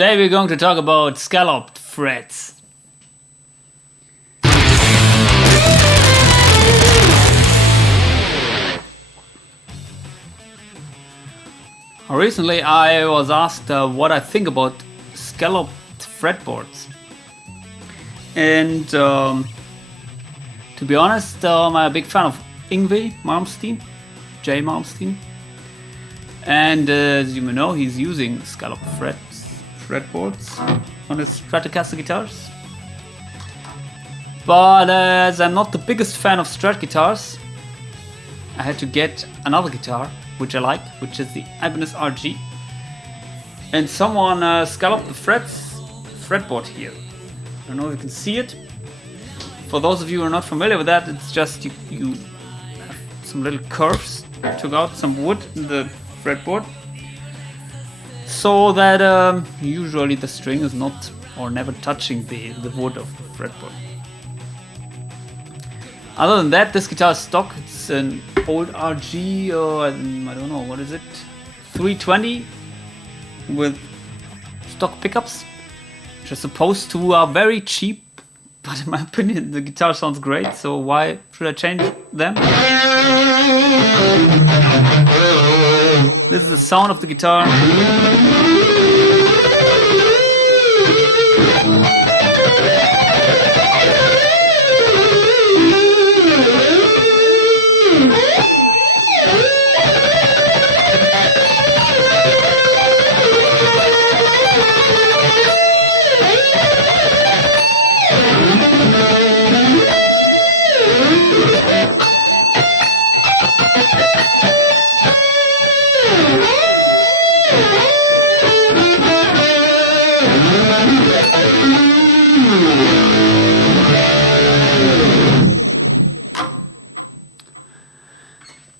Today we're going to talk about scalloped frets. Recently I was asked what I think about scalloped fretboards. And to be honest, I'm a big fan of Yngwie Malmsteen, Jay Malmsteen. And as you may know, he's using scalloped fretboards on his Stratocaster guitars. But as I'm not the biggest fan of Strat guitars, I had to get another guitar which I like, which is the Ibanez RG. And someone scalloped the fretboard here. I don't know if you can see it. For those of you who are not familiar with that, it's just you have some little curves, took out some wood in the fretboard, so that usually the string is not or never touching the wood of the fretboard. Other than that, this guitar is stock. It's an old RG, or I don't know, what is it? 320 with stock pickups, which are supposed to are very cheap, but in my opinion the guitar sounds great, so why should I change them? This is the sound of the guitar.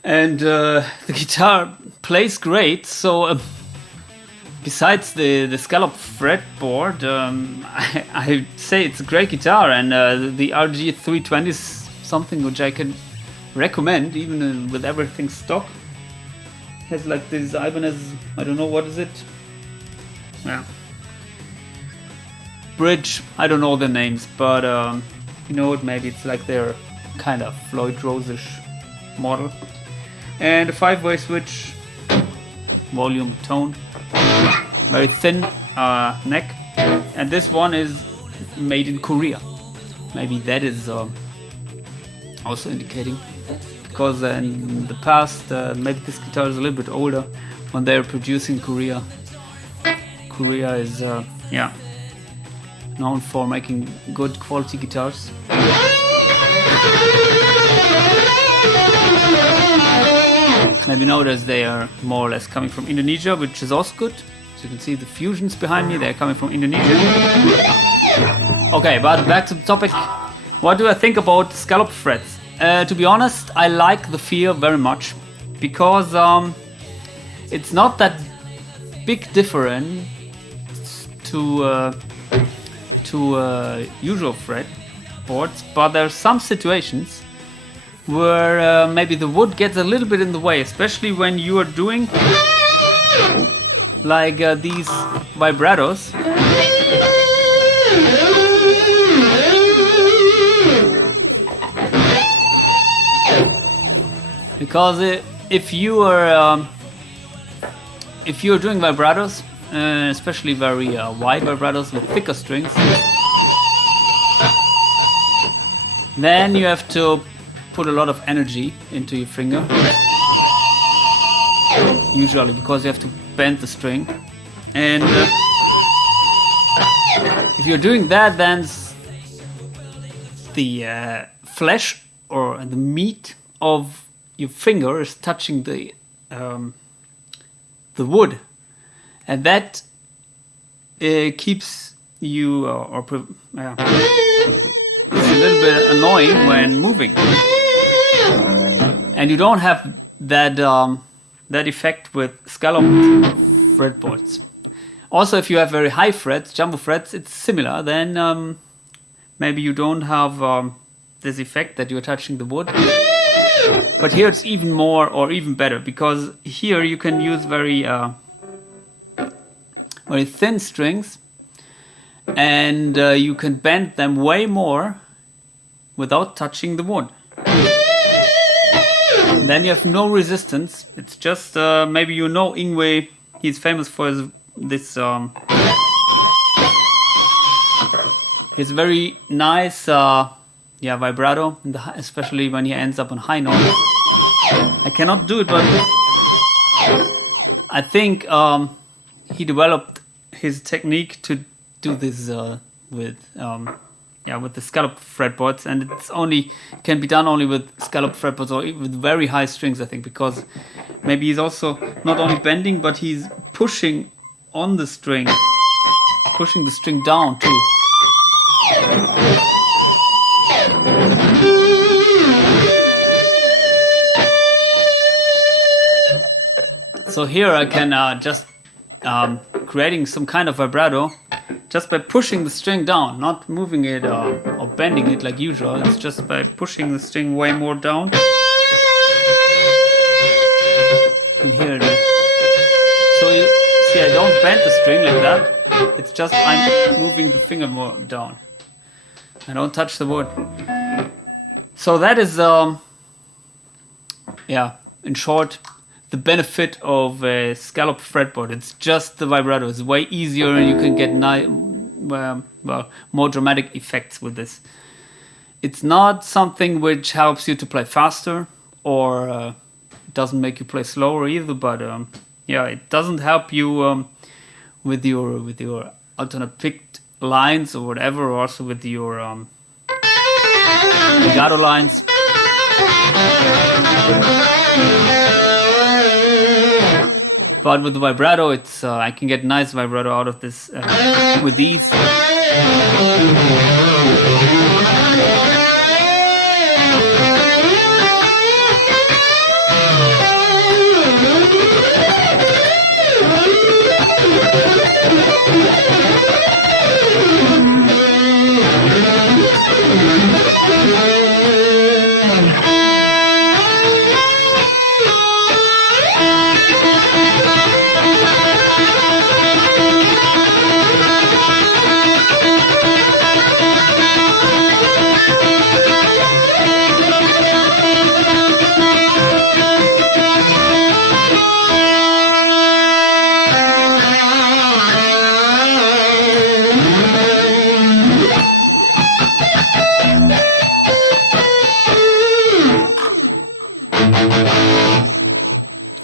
And the guitar plays great, so besides the scalloped fretboard, I'd say it's a great guitar, and the RG320 is something which I can recommend, even with everything stock. It has like this Ibanez, I don't know, what is it? Yeah. Bridge, I don't know the names, but you know what, maybe it's like their kind of Floyd Rose-ish model. And a 5-way switch, volume, tone, very thin neck, and this one is made in Korea. Maybe that is also indicating, because in the past, maybe this guitar is a little bit older when they were producing in Korea. Korea is known for making good quality guitars. Maybe notice they are more or less coming from Indonesia, which is also good. So you can see the fusions behind me, they're coming from Indonesia. Okay, but back to the topic. What do I think about scalloped frets? To be honest, I like the feel very much, because it's not that big difference to usual fretboards, but there are some situations where maybe the wood gets a little bit in the way, especially when you are doing like these vibratos. Because if you are doing vibratos, especially very wide vibratos with thicker strings, then you have to put a lot of energy into your finger, usually, because you have to bend the string. And if you're doing that, then the flesh or the meat of your finger is touching the wood, and that keeps you it's a little bit annoying when moving, and you don't have that effect with scalloped fretboards. Also, if you have very high frets, jumbo frets, it's similar. Then maybe you don't have this effect that you're touching the wood. But here it's even more or even better, because here you can use very very thin strings, and you can bend them way more without touching the wood. And then you have no resistance. It's just maybe you know Yngwie. He's famous for this. His very nice vibrato, especially when he ends up on high notes. I cannot do it, but I think he developed his technique to do this with the scalloped fretboards, and can be done only with scalloped fretboards or with very high strings, I think, because maybe he's also not only bending, but he's pushing on the string, pushing the string down too. So here I can just creating some kind of vibrato just by pushing the string down, not moving it or bending it like usual. It's just by pushing the string way more down. You can hear it. So you see, I don't bend the string like that. It's just I'm moving the finger more down. I don't touch the wood. So that is, in short, the benefit of a scalloped fretboard. It's just the vibrato. It's way easier, and you can get more dramatic effects with this. It's not something which helps you to play faster, or doesn't make you play slower either. But it doesn't help you with your alternate picked lines or whatever, or also with your legato lines. But with the vibrato, it's I can get nice vibrato out of this with these.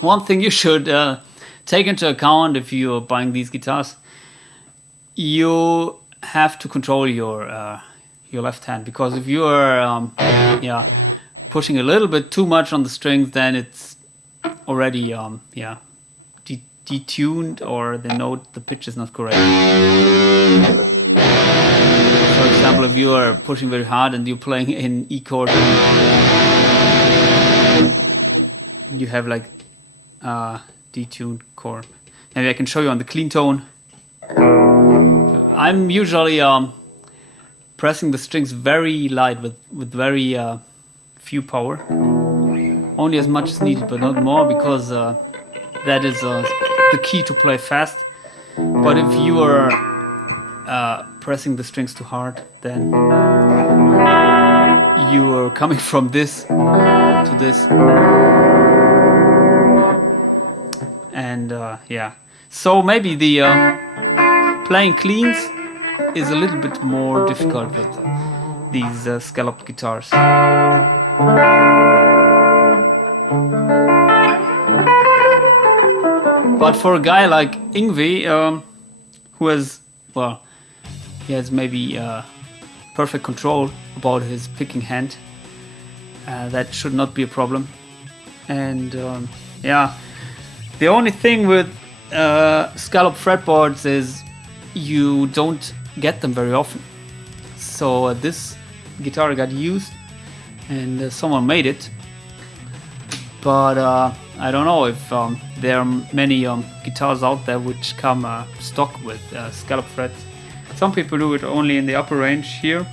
One thing you should take into account if you're buying these guitars, you have to control your left hand, because if you are pushing a little bit too much on the strings, then it's already detuned, or the pitch is not correct. For example, if you are pushing very hard and you're playing in E chord, you have like detuned chord. Maybe I can show you on the clean tone. I'm usually pressing the strings very light with very few power, only as much as needed, but not more, because that is the key to play fast. But if you are pressing the strings too hard, then you are coming from this to this. And so maybe the playing cleans is a little bit more difficult with these scalloped guitars. But for a guy like Yngwie, who has, he has maybe perfect control about his picking hand, that should not be a problem. And the only thing with scalloped fretboards is you don't get them very often. So this guitar got used, and someone made it. But I don't know if there are many guitars out there which come stock with scalloped frets. Some people do it only in the upper range here,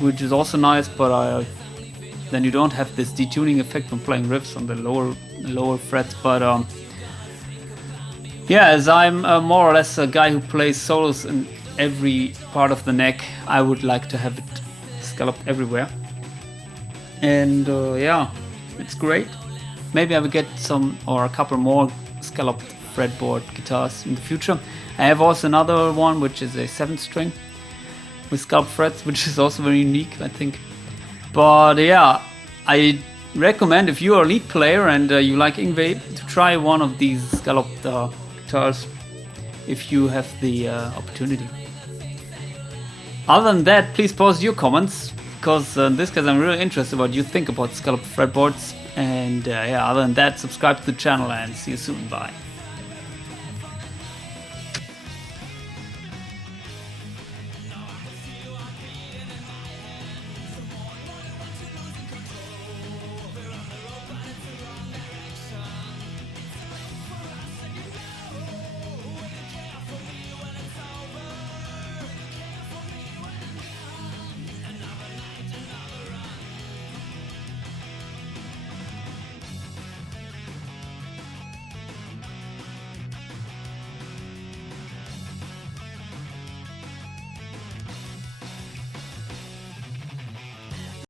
which is also nice, but then you don't have this detuning effect when playing riffs on the lower frets. But Yeah, as I'm more or less a guy who plays solos in every part of the neck, I would like to have it scalloped everywhere. And yeah, it's great. Maybe I will get some or a couple more scalloped fretboard guitars in the future. I have also another one which is a 7th string with scalloped frets, which is also very unique, I think. But yeah, I recommend if you are a lead player and you like Yngwie to try one of these scalloped guitars if you have the opportunity. Other than that, please post your comments, because in this case I'm really interested what you think about scalloped fretboards. And yeah, other than that, subscribe to the channel and see you soon. Bye.